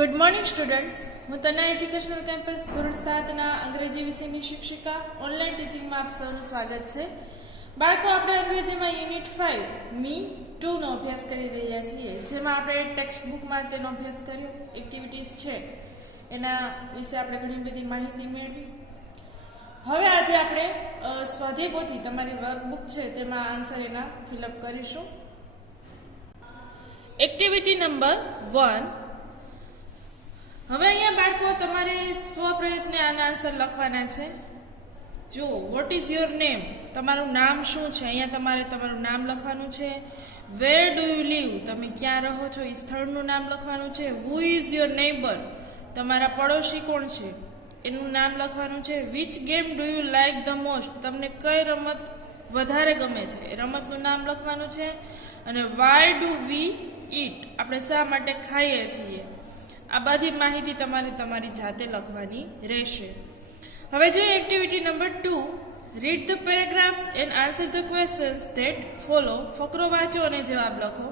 Good morning students, હું તના educational campus ધોરણ 7 અંગ્રેજી વિષયની શિક્ષિકા ઓનલાઈન ટીચિંગમાં આપ સૌનું સ્વાગત છે. બાળકો, આપણે અંગ્રેજીમાં યુનિટ 5 મી 2 નો અભ્યાસ કરી રહ્યા છીએ, જેમાં આપણે ટેક્સ્ટ બુકમાં તેનો અભ્યાસ કર્યો, એક્ટિવિટીઝ છે એના વિશે આપણે ઘણી બધી માહિતી મેળવી. હવે આજે આપણે સ્વાધ્યાય પોથી તમારી વર્કબુક છે તેમાં આન્સર એના ફિલઅપ કરીશું. Activity number 1. હવે અહીંયા બાળકો તમારે સ્વપ્રયત્ને આના આન્સર લખવાના છે. જો વોટ ઇઝ યોર નેમ, તમારું નામ શું છે, અહીંયા તમારે તમારું નામ લખવાનું છે. વેર ડુ યુ લીવ, તમે ક્યાં રહો છો એ સ્થળનું નામ લખવાનું છે. હુ ઇઝ યોર નેબર, તમારા પડોશી કોણ છે એનું નામ લખવાનું છે. Which game do you like the most, તમને કઈ રમત વધારે ગમે છે એ રમતનું નામ લખવાનું છે. અને વાય ડુ વી ઈટ, આપણે શા માટે ખાઈએ છીએ, આ બધી માહિતી તમારે તમારી જાતે લખવાની રહેશે. હવે જોઈએ activity number 2. Read the paragraphs and answer the questions that follow. ફકરો વાંચો અને જવાબ લખો.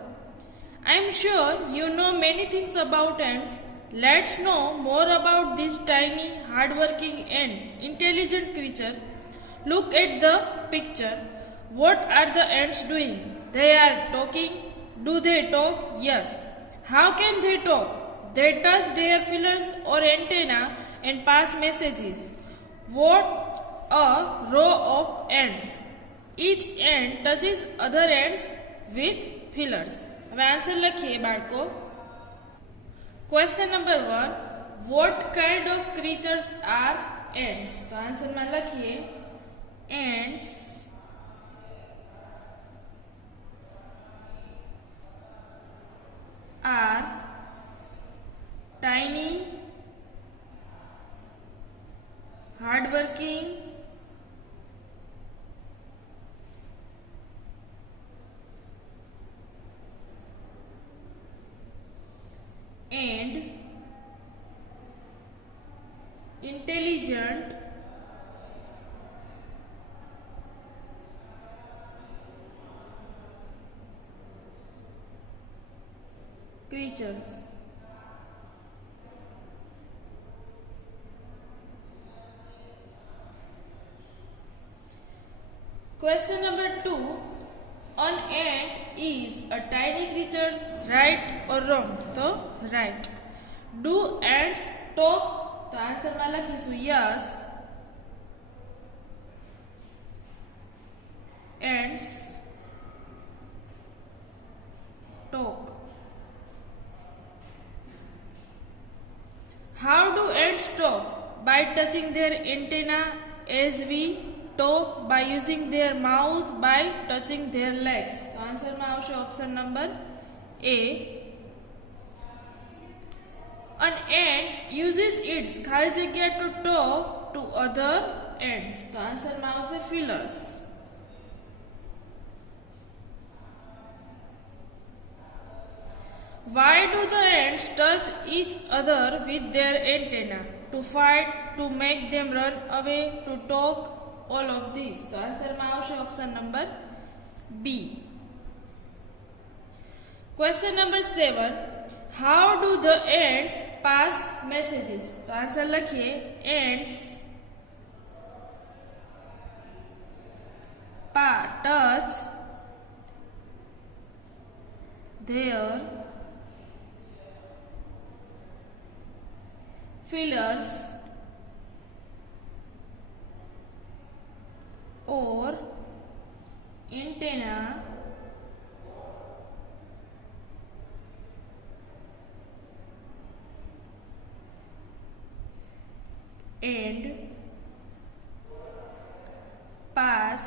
I am sure you know many things about ants. Let's know more about this tiny hardworking and intelligent creature. Look at the picture. What are the ants doing? They are talking. Do they talk? Yes. How can they talk? They touch their feelers or antenna and pass messages. What a row of ants. Each ant touches other ants with feelers. હવે આન્સર લખીએ બાળકો. Question number 1. What kind of creatures are ants? તો આન્સરમાં લખીએ ants are tiny, hardworking, and intelligent creatures. Question number 2. An ant is a tiny creature, right or wrong? તો right. Do ants talk? તો આન્સરમાં લખીશું yes. Ants talk. How do ants talk? By touching their antenna, as we talk by using their mouth, by touching their legs. તો આન્સરમાં આવશે option number A. An ant uses its ખાલી જગ્યા to talk to other ants. તો આન્સરમાં આવશે feelers. Why do the ants touch each other with their antenna? To fight, to make them run away, to talk, all of these. તો આન્સરમાં આવશે option number B. Question number 7. How do the ants pass messages? તો આન્સર લખીએ ants touch their feelers or antenna and pass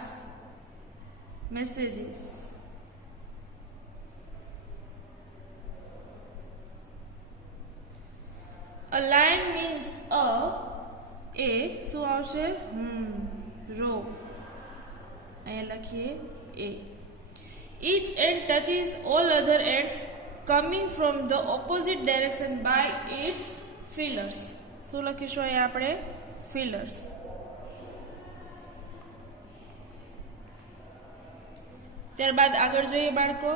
messages. A line means a શું આવશે row. અહીંયા લખીએ A. Each ant touches all other ants coming from the opposite direction by its feelers. શું લખીશું અહીંયા આપણે feelers. ત્યારબાદ આગળ જોઈએ બાળકો.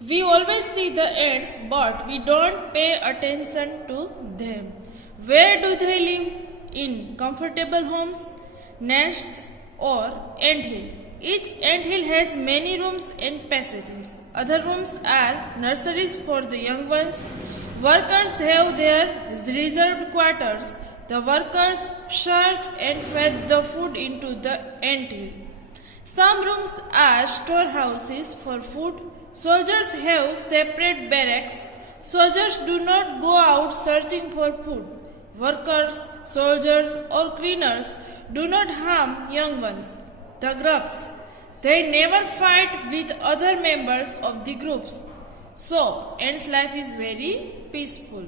We always see the ants, but we don't pay attention to them. Where do they live? In comfortable homes, nests, or anthill. Each anthill has many rooms and passages. Other rooms are nurseries for the young ones. Workers have their reserved quarters. The workers search and fed the food into the anthill. Some rooms are storehouses for food. Soldiers have separate barracks. Soldiers do not go out searching for food. Workers, soldiers, or cleaners do not harm young ones, the grubs. They never fight with other members of the groups. So, ants' life is very peaceful.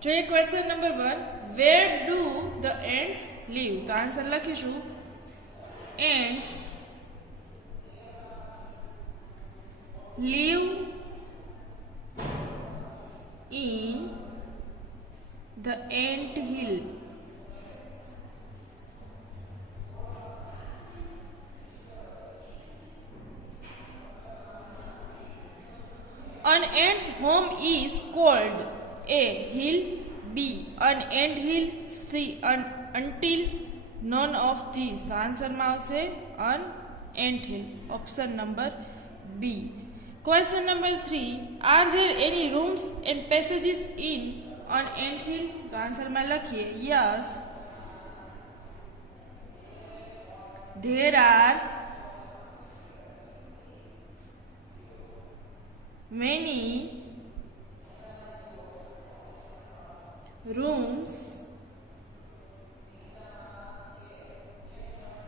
જોઈએ question number 1. Where do the ants live? તો આન્સર લખીશું. Ants live in the ant hill. An ant's home is called A. Hill, B. An ant hill, C. An until. None of these. The answer માં આવશે an ant hill. Option number B. Question number 3. Are there any rooms and passages in an ant hill? તો આન્સર માં લખીએ yes. There are many rooms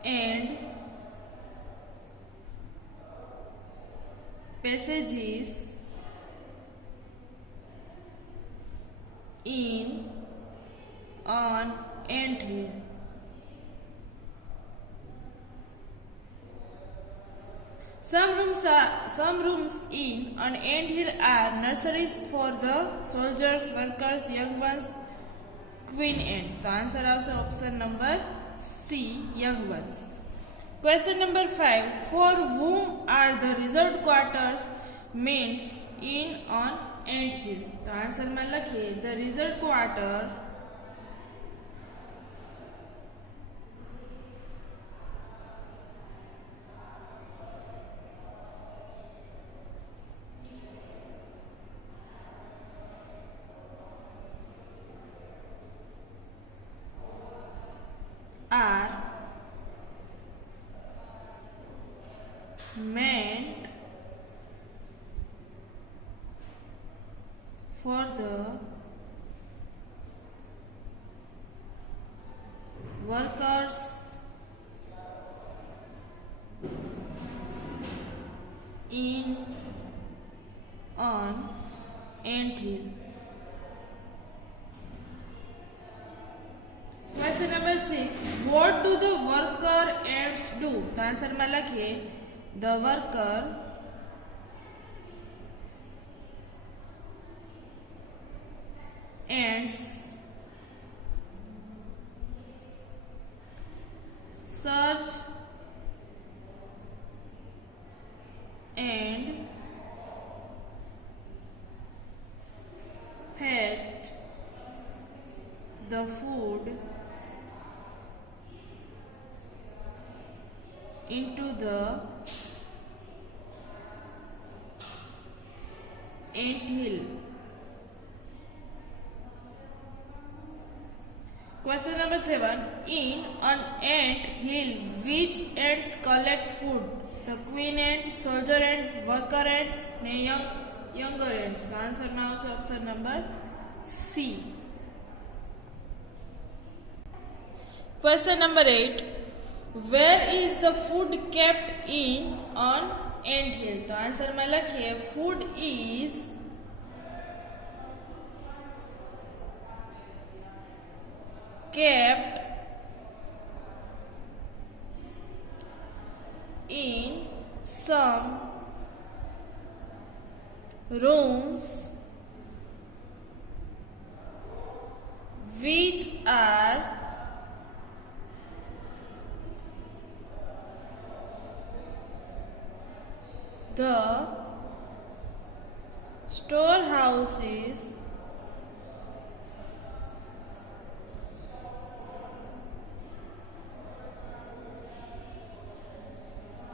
and passages in an anthill. Some rooms in an anthill are nurseries for the soldiers, workers, young ones, queen ant. The answer is option number C, young ones. Question number 5. For whom are the reserved quarters meant in an anthill? The answer માં લખીએ the reserved quarter are meant for the workers in an anthill. Question number 6. What do the worker ants do? તો આન્સર માં લખીએ the worker ants search and fetch the food into the ant hill. Question number 7. In an ant hill, which ants collect food? The queen ant, soldier ant, worker ants, and younger ants. The answer now is option number C. Question number 8. Where is the food kept in an ant hill? तो आंसर में लखिए food is kept in some rooms which are the storehouses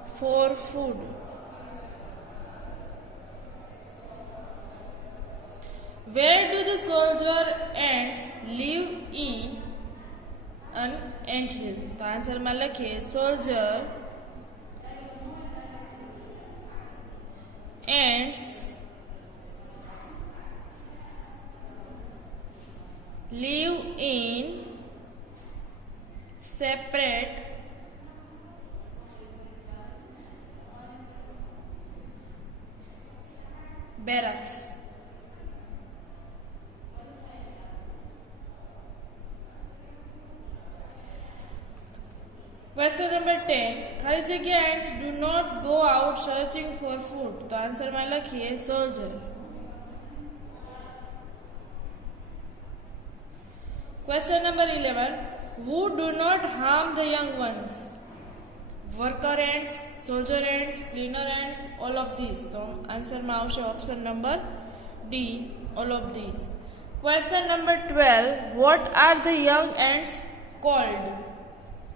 for food. Where do the soldier ants live in an anthill? तो आंसर में लखिए soldier ants live in separate barracks. Question number 10. खाली जगह ants do not go out searching for food. तो आंसर में लिखिए soldier. Question number 11. Who do not harm the young ones? Worker ants, soldier ants, cleaner ants, all of these. तो आंसर में आवशे option number D, all of these. Question number 12. What are the young ants called?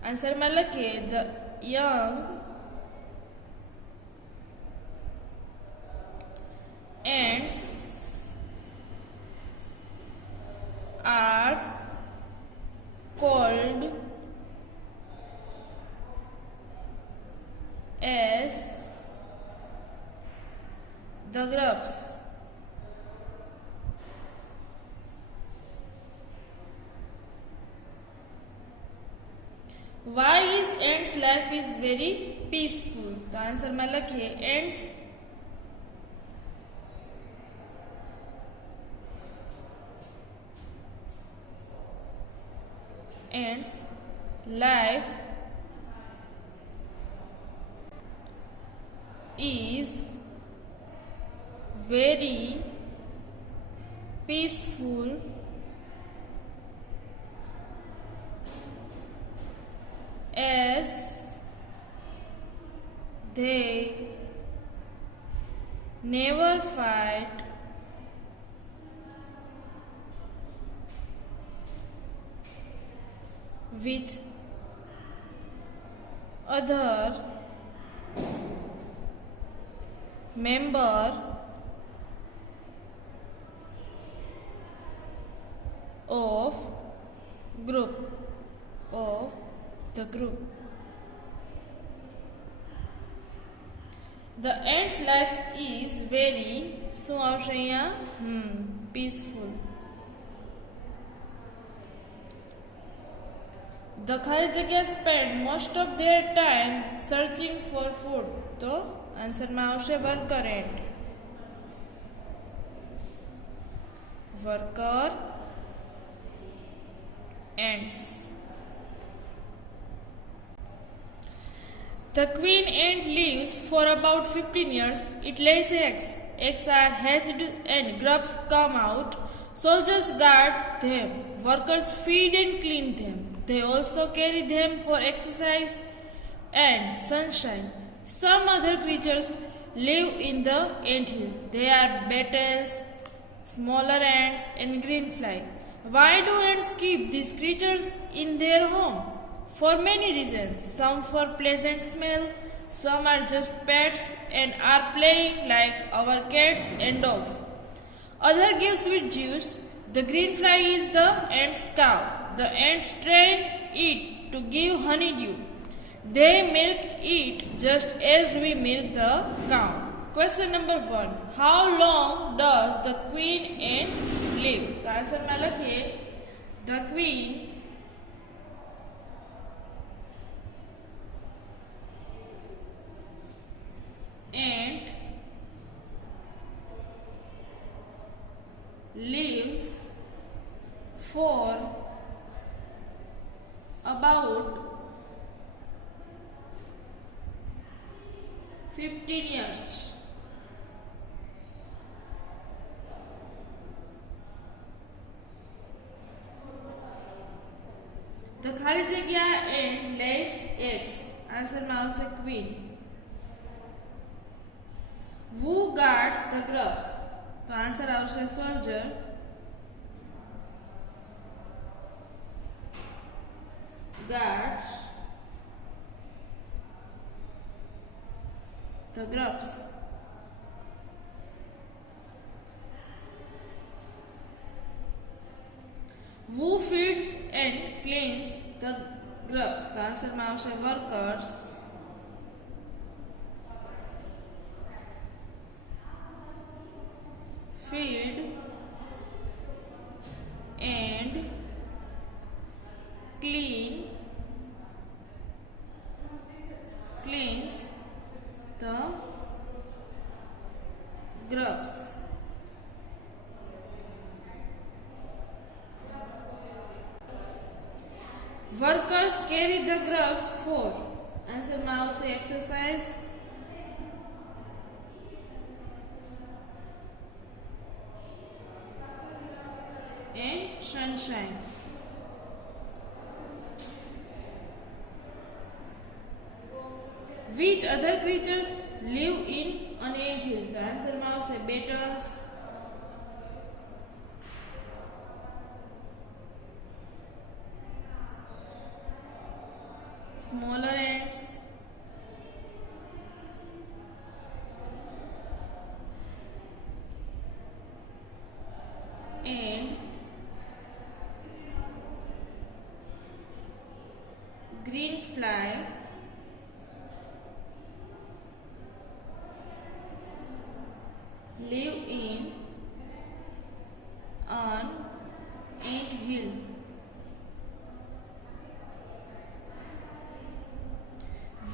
Answer में लिखिए the young ants are called as the grubs. Why is ants life is very peaceful? तो आंसर में लिखिए ants life is very peaceful as they never fight with other member of the group. The ant's life is very શું આવશે અહીંયા peaceful. The ખાલી જગ્યા spend most of their time searching for food. તો આન્સરમાં આવશે worker ant. Worker ants. The queen ant lives for about 15 years. It lays eggs. Eggs are hatched and grubs come out. Soldiers guard them. Workers feed and clean them. They also carry them for exercise and sunshine. Some other creatures live in the anthill. They are beetles, smaller ants, and greenfly. Why do ants keep these creatures in their home? For many reasons. Some for pleasant smell, some are just pets and are playing like our cats and dogs. Other give sweet juice. The greenfly is the ant's cow. The ants train it to give honeydew. They milk it just as we milk the cow. Question number 1. How long does the queen ant live? The answer में लिखिए the queen ant lives for about 15 years. The ખાલી જગ્યા ant lays eggs. Answer में આવશે queen. Who guards the grubs? તો આન્સર આવશે soldier. Guards the grubs. Who feeds and cleans the grubs? The answer માં આવશે workers. Feed and cleans the grubs. Workers carry the grubs for. Answer માં આવશે exercise. And sunshine. Which other creatures live in an anthill? The answer માં આવશે beetles, smaller ants, and green fly live in an ant hill.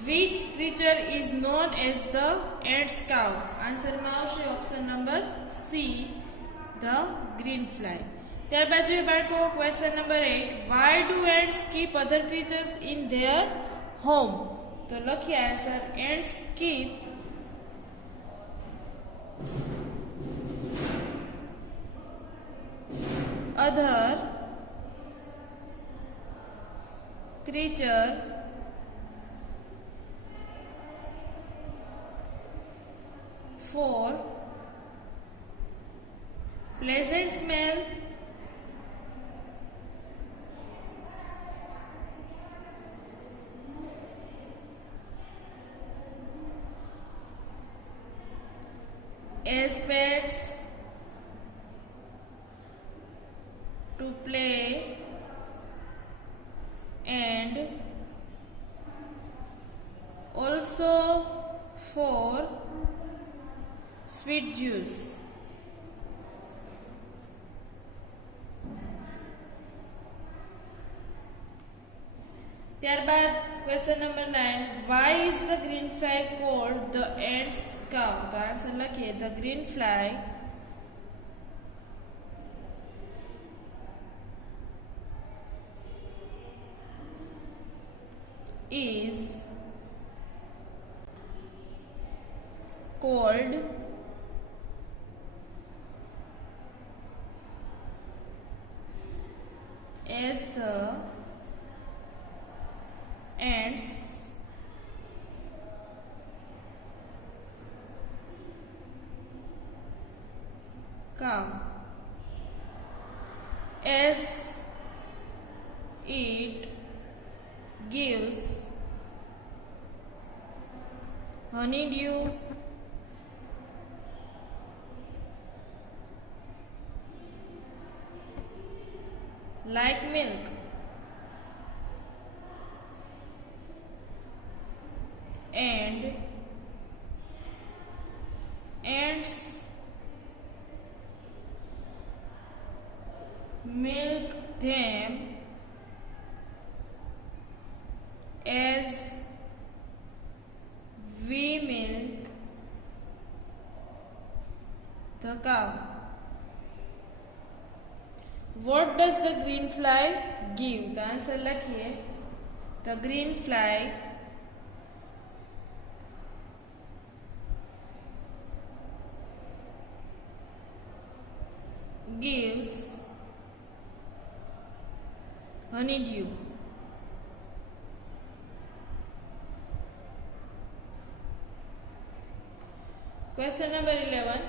Which creature is known as the ant's cow? Answer માં આવશે option number C, the green fly. ત્યારબાદ જોઈએ બાળકો question number 8. Why do ants keep other creatures in their home? તો લખીએ answer. Ants keep other creature for pleasant smell, as pets, to play, and also for sweet juice. ત્યારબાદ question number 9. Why is the green fly called the ant's cow? તો આન્સર લખીએ. The green fly is called as the ants cow, as it gives honeydew like milk, and ants milk them as we milk the cow. What does the green fly give? The answer lakhiye. The green fly gives honeydew. Question number 11.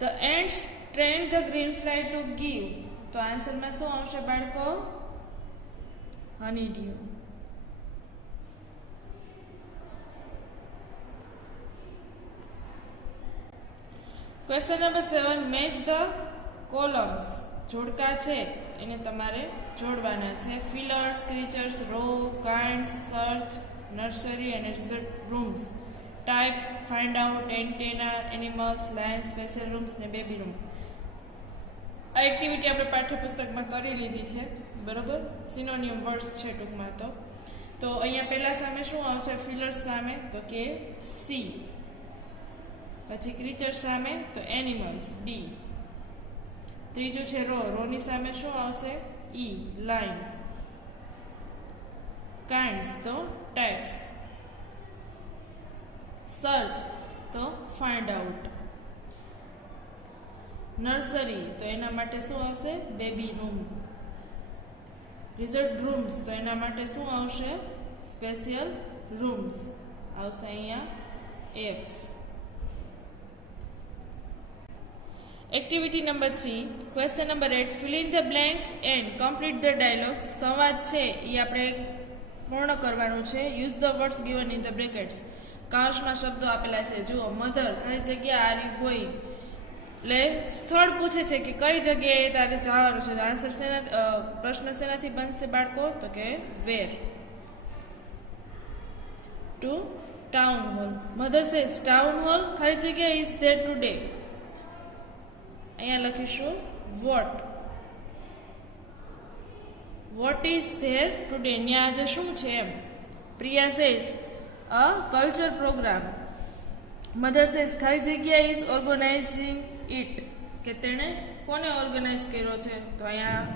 The ants train the green fly to give. તો આન્સરમાં શું આવશે બાળકો? Honeydew. Question number 7, match the columns. જોડકા છે એને તમારે જોડવાના છે. Fillers, creatures, row, kinds, search, nursery અને result rooms. Types, find out, antenna, animals, lions, special rooms ને બેબી રૂમ. આ એક્ટિવિટી આપણે પાઠ્યપુસ્તકમાં કરી લીધી છે, બરોબર. સિનોનિયમ વર્ડ્સ છે ટૂંકમાં. તો અહીંયા પહેલા સામે શું આવશે? ફિલર્સ સામે તો કે સી. પછી ક્રીચર્સ સામે તો એનિમલ્સ, ડી. ત્રીજું છે રો. રોની સામે શું આવશે? ઈ, લાઇન. કાઇન્ડ્સ તો ટાઈપ્સ. સર્ચ તો ફાઇન્ડ આઉટ. નર્સરી તો એના માટે શું આવશે? Baby room. રિઝલ્ટ રૂમ્સ તો એના માટે શું આવશે? સ્પેશિયલ રૂમ્સ આવશે અહીંયા F. Activity number 3, question number 8, fill in the blanks and complete the dialogues. સંવાદ છે એ આપણે પૂર્ણ કરવાનું છે. Use the words given in the brackets. કાઉન્સમાં શબ્દો આપેલા છે. જુઓ, મધર, ખાલી જગ્યા, આર યુ ગોઈંગ. એટલે સ્થળ પૂછે છે કે કઈ જગ્યાએ તારે જવાનું છે. આન્સર પ્રશ્ન શેનાથી બનશે બાળકો? તો કે where. To town hall. Mother says town hall ખાલી જગ્યા ઇઝ ધેર ટુડે. અહીંયા લખીશું what. What is there today. ત્યાં આજે શું છે એમ. Priya says a culture programme. Mother says ખાલી જગ્યા ઇઝ ઓર્ગેનાઇઝિંગ ઇટ. કે તેણે કોને ઓર્ગેનાઇઝ કર્યો છે? તો અહીંયા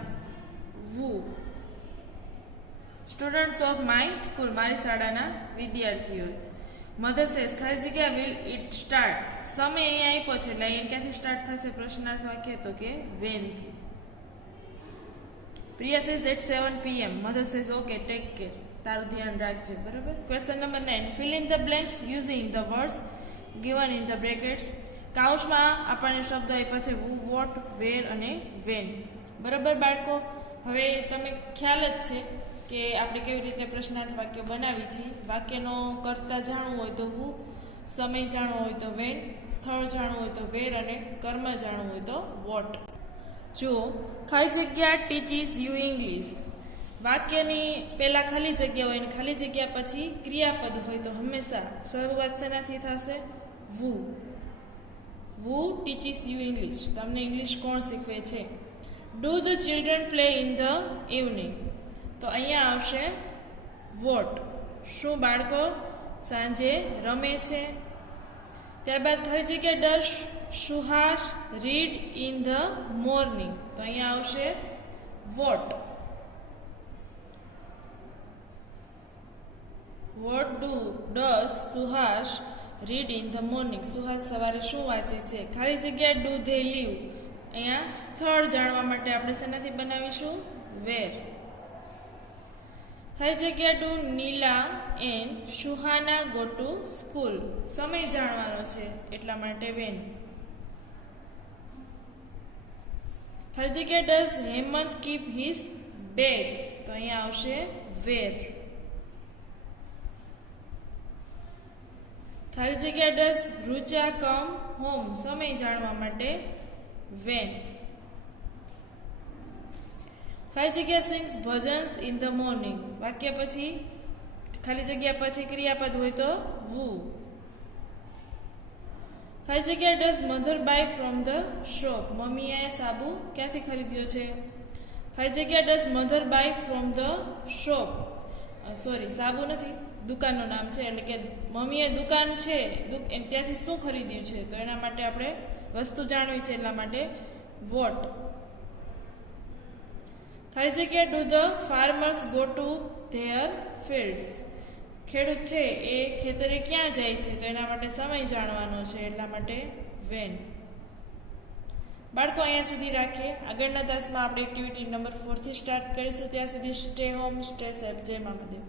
who. Students of my school. મારી શાળાના વિદ્યાર્થીઓ. મધર સેઝ ખાલી જગ્યા વિલ ઇટ સ્ટાર્ટ. સમય અહીંયા આપ્યો છે એટલે અહીંયા ક્યાંથી સ્ટાર્ટ થશે પ્રશ્નાર્થ વાક્ય? તો કે વેન થી. Priya says at 7 PM. Mother says okay take care. તારું ધ્યાન રાખજે, બરાબર. Question number 9, fill in the blanks using the words given in the brackets. કાઉન્સમાં આપણને શબ્દો આપ્યા છે વુ, વોટ, વેર અને વેન, બરાબર બાળકો. હવે તમે ખ્યાલ જ છે કે આપણે કેવી રીતે પ્રશ્નાર્થ વાક્ય બનાવી છીએ. વાક્યનો કર્તા જાણવું હોય તો વુ, સમય જાણવો હોય તો વેન, સ્થળ જાણવું હોય તો વેર અને કર્મ જાણવું હોય તો વોટ. જુઓ, ખાલી જગ્યા ટીચીસ યુ ઇંગ્લિશ. વાક્યની પહેલા ખાલી જગ્યા હોય અને ખાલી જગ્યા પછી ક્રિયાપદ હોય તો હંમેશા શરૂઆત શેનાથી થશે? વુ. વુ ટીચીસ યુ ઇંગ્લિશ. તમને ઇંગ્લિશ કોણ શીખવે છે? Do the children play in the evening. તો અહીંયા આવશે વોટ. શું બાળકો સાંજે રમે છે? ત્યારબાદ ખાલી જગ્યા does Suhas read in the morning. તો અહીંયા આવશે what. What does Suhas read in the morning. Suhas સવારે શું વાંચે છે? ખાલી જગ્યા ડુ ધે લીવ. અહીંયા સ્થળ જાણવા માટે આપણે શેનાથી બનાવીશું? વેર. ખાલી જગ્યા ડુ નીલા એન્ડ સુહાના ગો ટુ સ્કૂલ. સમય જાણવાનો છે એટલા માટે વેન. ખાલી જગ્યા ડઝ હેમંત કીપ હિઝ બેગ. તો અહીંયા આવશે વેર. ખાલી જગ્યા ડઝ રૂચા કમ હોમ. સમય જાણવા માટે વેન. ખાલી જગ્યા સિંગ્સ ભજન્સ ઇન ધ મોર્નિંગ. વાક્ય પછી ખાલી જગ્યા પછી ક્રિયાપદ હોય તો વુ. ખાલી જગ્યા does mother buy from the shop. મમ્મીએ સાબુ ક્યાંથી ખરીદ્યો છે? ખાલી જગ્યા does mother buy from the shop. Sorry, સાબુ નથી, દુકાનનું નામ છે. એટલે કે મમ્મીએ દુકાન છે ત્યાંથી શું ખરીદ્યું છે? તો એના માટે આપણે વસ્તુ જાણવી છે એટલા માટે વોટ. ખાલી જગ્યા do the farmers go to their fields. ખેડૂત છે એ ખેતરે ક્યાં જાય છે? તો એના માટે સમય જાણવાનો છે એટલા માટે વેન. બાળકો અહીંયા સુધી રાખીએ. આગળના તાસમાં આપણે એક્ટિવિટી નંબર 4 થી સ્ટાર્ટ કરીશું. ત્યાં સુધી સ્ટે હોમ, સ્ટે સેફ. જય મા મહાદેવ.